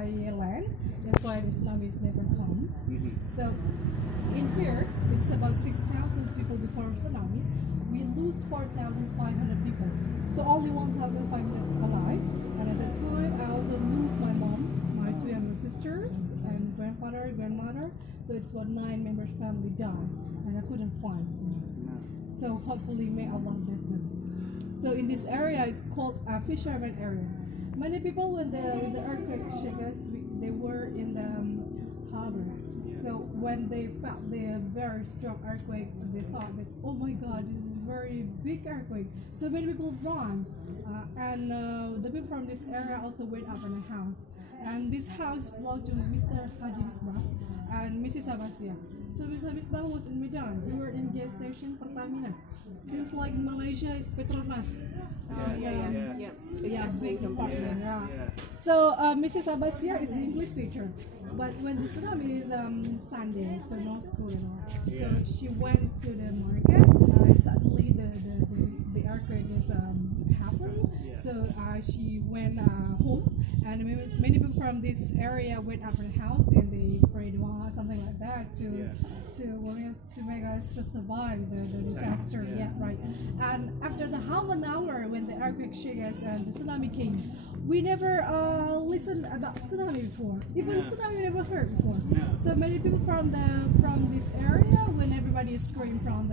high land. That's why the tsunami is never come. So in here, it's about 6,000 people before tsunami. We lose 4,500 people. So only 1,500 alive. And at that time, I also lose my mom, my two younger sisters, and grandfather, grandmother. So it's about 9 members family died, and I couldn't find. So hopefully may Allah bless them. So in this area, it's called a fisherman area. Many people when the earthquake shook us, they were in the harbor. So when they felt the very strong earthquake, they thought that, oh my God, this is a very big earthquake. So many people run, and the people from this area also went up in a house. And this house belonged to Mr. Haji Misbah and Mrs. Abasia. So Mr. Misbah was in Medan. We were in gas station Pertamina. Seems like Malaysia is Petronas. Big department. So Mrs. Abasia is the English teacher. But when the tsunami is Sunday, so no school and all. So she went to the market. Suddenly the earthquake is happening. So she went home, and many people from this area went up in the house and they prayed dua, something like that, to make us survive the disaster. Yeah, right. And after the half an hour when the earthquake shook us and the tsunami came, we never listened about tsunami before. Even tsunami we never heard before. So many people from this area, when everybody is screaming from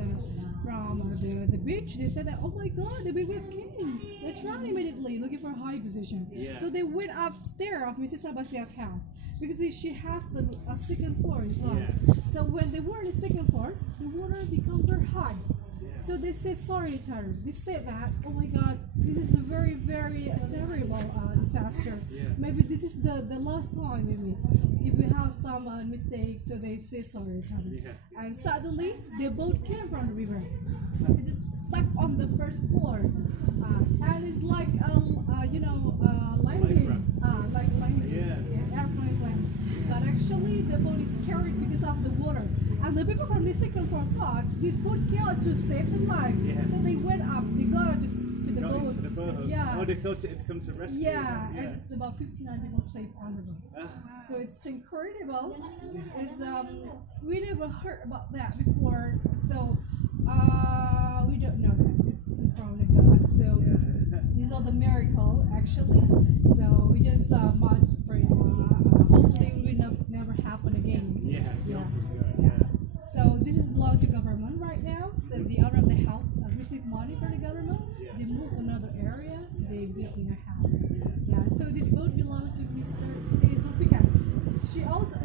the beach, they said that, oh my God, the big wave came. Let's run immediately, looking for a high position. So they went upstairs of Mrs. Abasia's house because she has the second floor is high. So when they were on the second floor, the water became very high. So they said sorry to each other. They said that, oh my God, this is a very, very terrible disaster. Maybe this is the last time, maybe, if we have some mistakes. So they say sorry to each other. And suddenly, the boat came from the river. It just stuck on the first floor. And it's like, landing. Like landing. Airplane is landing. But actually, the boat is carried because of the water. And the people from the second floor thought this boat came to save them life. So they went up, they got to the boat. Into the boat. Oh, they thought it had come to rescue them. And it's about 59 people saved on the boat. So it's incredible. It's we never heard about that before. So we don't know that. It's from the God. So these are the miracle actually. So we just must pray. Hopefully it will never happen again. So this is belong to government right now. So the owner of the house received money from the government. They moved to another area. They built in a house. So this boat belongs to Mr. Zulfikar.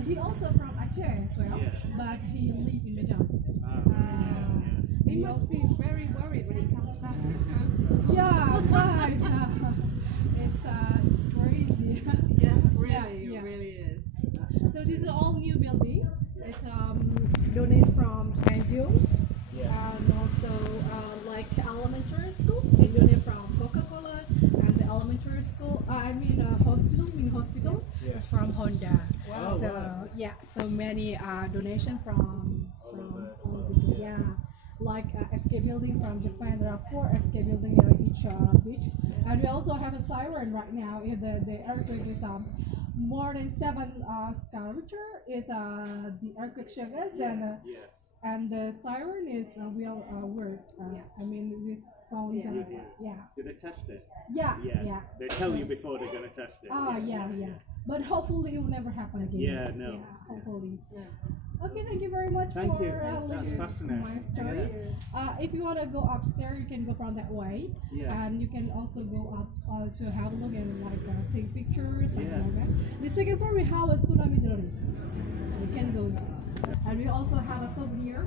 He also from Aceh as well, but he lived in Medan. He must be very worried when he comes back. His boat is Right. It's crazy. It really is. So this is all new building. It's donated from NGOs, and also like elementary school. They donate from Coca-Cola, and the elementary school. Hospital. It's from Honda. Wow. So many donation from all people. Like SK building from Japan. There are 4 SK buildings in each beach, and we also have a siren right now. If the earthquake is more than 7 star Richter, it's the earthquake shook us, and the siren is will work. I mean this sound. Did they test it? Yeah. They tell you before they're going to test it. But hopefully it will never happen again. Hopefully. Okay, thank you very much Thank for you. That's listening to fascinating. my story. If you want to go upstairs, you can go from that way, and you can also go up to have a look and take pictures, something like that. The second floor we have a tsunami drawing. You can go, and we also have a souvenir.